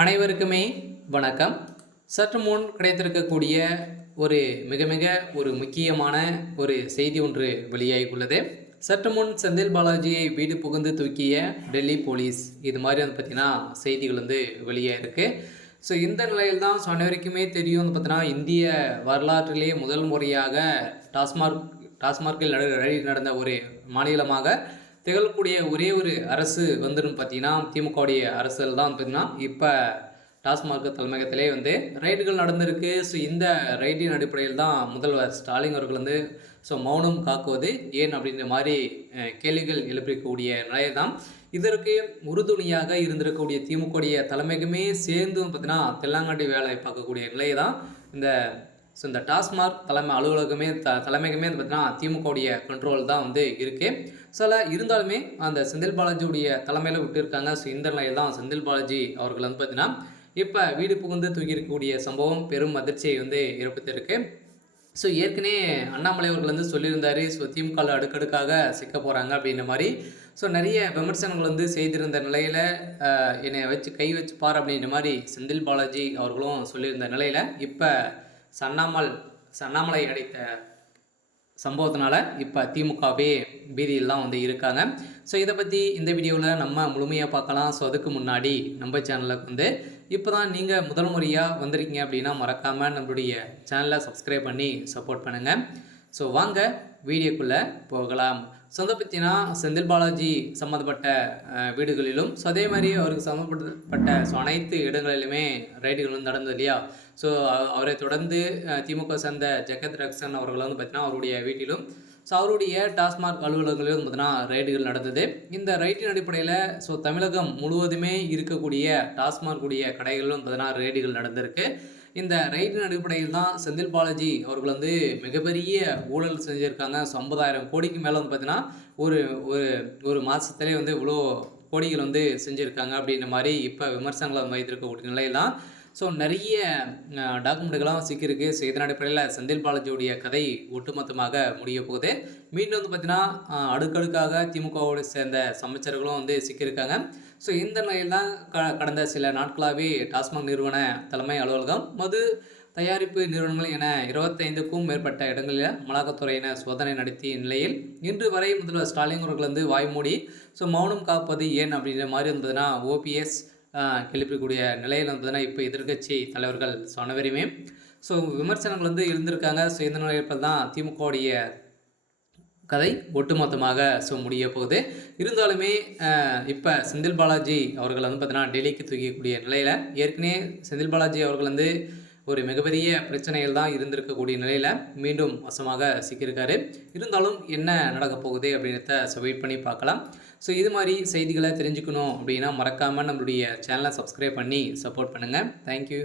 அனைவருக்குமே வணக்கம். சற்று முன் கிடைத்திருக்கக்கூடிய ஒரு மிக மிக ஒரு முக்கியமான ஒரு செய்தி ஒன்று வெளியாகியுள்ளது. சற்று முன் செந்தில் பாலாஜியை வீடு புகுந்து தூக்கிய டெல்லி போலீஸ், இது மாதிரி வந்து பார்த்திங்கன்னா செய்திகள் வந்து வெளியாகிருக்கு. ஸோ இந்த நிலையில் தான் அனைவருக்குமே தெரியும் வந்து பார்த்தீங்கன்னா, இந்திய வரலாற்றிலேயே முதல் முறையாக டாஸ்மார்க்கில் நடந்த ஒரு மாநிலமாக திகழக்கூடிய ஒரே ஒரு அரசு வந்துன்னு பார்த்தீங்கன்னா, திமுகவுடைய அரசியல் தான் பார்த்தீங்கன்னா, இப்போ டாஸ்மார்க் தலைமையகத்திலே வந்து ரைடுகள் நடந்திருக்கு. ஸோ இந்த ரைடின் அடிப்படையில் தான் முதல்வர் ஸ்டாலின் அவர்கள் வந்து மௌனம் காக்குவது ஏன் அப்படின்ற மாதிரி கேள்விகள் எழுப்பிக்கக்கூடிய நிலையை தான். இதற்கு உறுதுணையாக இருந்திருக்கக்கூடிய திமுகவுடைய தலைமையகமே சேர்ந்து பார்த்தீங்கன்னா, தெல்லாங்காட்டி வேலை பார்க்கக்கூடிய நிலையை தான் இந்த டாஸ்மார்க் தலைமை அலுவலகமே தலைமையகமே பார்த்தீங்கன்னா திமுகவுடைய கண்ட்ரோல் தான் வந்து இருக்குது. இருந்தாலுமே அந்த செந்தில் பாலாஜியுடைய தலைமையில் விட்டுருக்காங்க. ஸோ இந்த நிலையில் தான் செந்தில் பாலாஜி அவர்கள் வந்து பார்த்தீங்கன்னா இப்போ வீடு புகுந்து தூக்கியிருக்கக்கூடிய சம்பவம் பெரும் அதிர்ச்சியை வந்து ஏற்படுத்தியிருக்கு. ஸோ ஏற்கனவே அண்ணாமலை அவர்கள் வந்து சொல்லியிருந்தார், ஸோ திமுகவில் அடுக்கடுக்காக சிக்க போகிறாங்க அப்படின்ற மாதிரி. ஸோ நிறைய விமர்சனங்கள் வந்து செய்திருந்த நிலையில் என்னை வச்சு கை வச்சு பார் அப்படின்ற மாதிரி செந்தில் பாலாஜி அவர்களும் சொல்லியிருந்த நிலையில் இப்போ அண்ணாமலை அடைத்த சம்பவத்தினால இப்போ திமுகவே பீதியெல்லாம் வந்து இருக்காங்க. ஸோ இதை பற்றி இந்த வீடியோவில் நம்ம முழுமையாக பார்க்கலாம். ஸோ அதுக்கு முன்னாடி நம்ம சேனலுக்கு வந்து இப்போ தான் நீங்கள் முதல் முறையாக வந்திருக்கீங்க அப்படின்னா மறக்காமல் நம்மளுடைய சேனலை சப்ஸ்கிரைப் பண்ணி சப்போர்ட் பண்ணுங்கள். ஸோ வாங்க வீடியோக்குள்ளே போகலாம். அதை பற்றினா செந்தில் பாலாஜி சம்மந்தப்பட்ட வீடுகளிலும் அதே மாதிரி அவருக்கு சம்மந்தப்பட்ட அனைத்து இடங்களிலுமே ரைடுகள் வந்து நடந்தது இல்லையா. ஸோ அவரை தொடர்ந்து திமுக சேர்ந்த ஜெகத் ரக்ஷன் அவர்கள் வந்து பார்த்தீங்கன்னா அவருடைய வீட்டிலும் அவருடைய டாஸ்மார்க் அலுவலகங்களிலும் பார்த்தீங்கன்னா ரைடுகள் நடந்தது. இந்த ரைட்டின் அடிப்படையில் தமிழகம் முழுவதுமே இருக்கக்கூடிய டாஸ்மார்க்குடைய கடைகளிலும் பார்த்தீங்கன்னா ரைடுகள் நடந்திருக்கு. இந்த ரைட்டின் அடிப்படையில் தான் செந்தில் பாலாஜி அவர்கள் வந்து மிகப்பெரிய ஊழல் செஞ்சுருக்காங்க. 50,000 கோடிக்கு மேலே வந்து பார்த்தீங்கன்னா ஒரு ஒரு ஒரு மாதத்துலேயே வந்து இவ்வளோ கோடிகள் வந்து செஞ்சுருக்காங்க அப்படின்ற மாதிரி இப்போ விமர்சனங்களை வைத்திருக்கக்கூடிய நிலையில் தான் நிறைய டாக்குமெண்ட்டுகளாம் சிக்கியிருக்கு. ஸோ இதன் அடிப்படையில் செந்தில் பாலாஜியுடைய கதை ஒட்டுமொத்தமாக முடிய போகுது. மீண்டும் வந்து பார்த்தீங்கன்னா அடுக்கடுக்காக திமுகவோடு சேர்ந்த அமைச்சர்களும் வந்து சிக்கியிருக்காங்க. ஸோ இந்த நிலையில் தான் கடந்த சில நாட்களாகவே டாஸ்மாக் நிறுவன தலைமை அலுவலகம், மது தயாரிப்பு நிறுவனங்கள் என 25க்கும் மேற்பட்ட இடங்களில் அமலாக்கத்துறையினர் சோதனை நடத்திய நிலையில் இன்று வரை முதல்வர் ஸ்டாலின் அவர்கள் வந்து வாய்மூடி மௌனம் காப்பது ஏன் அப்படின்ற மாதிரி இருந்ததுன்னா ஓபிஎஸ் கிளப்பக்கூடிய நிலையில் வந்ததுன்னா இப்போ எதிர்கட்சி தலைவர்கள் அனைவருமே விமர்சனங்கள் வந்து இருந்திருக்காங்க. ஸோ இந்த நிலையில் தான் திமுகவுடைய கதை ஒட்டுமொத்தமாக முடிய போகுது. இருந்தாலுமே இப்போ செந்தில் பாலாஜி அவர்கள் வந்து பார்த்தீங்கன்னா டெல்லிக்கு தூக்கக்கூடிய நிலையில் ஏற்கனவே செந்தில் பாலாஜி அவர்கள் வந்து ஒரு மிகப்பெரிய பிரச்சனைகள் தான் இருந்திருக்கக்கூடிய நிலையில் மீண்டும் வசமாக சிக்கியிருக்காரு. இருந்தாலும் என்ன நடக்க போகுது அப்படின்றத வெயிட் பண்ணி பார்க்கலாம். ஸோ இது மாதிரி செய்திகளை தெரிஞ்சுக்கணும் அப்படின்னா மறக்காமல் நம்மளுடைய சேனலை சப்ஸ்கிரைப் பண்ணி சப்போர்ட் பண்ணுங்கள். தேங்க்யூ.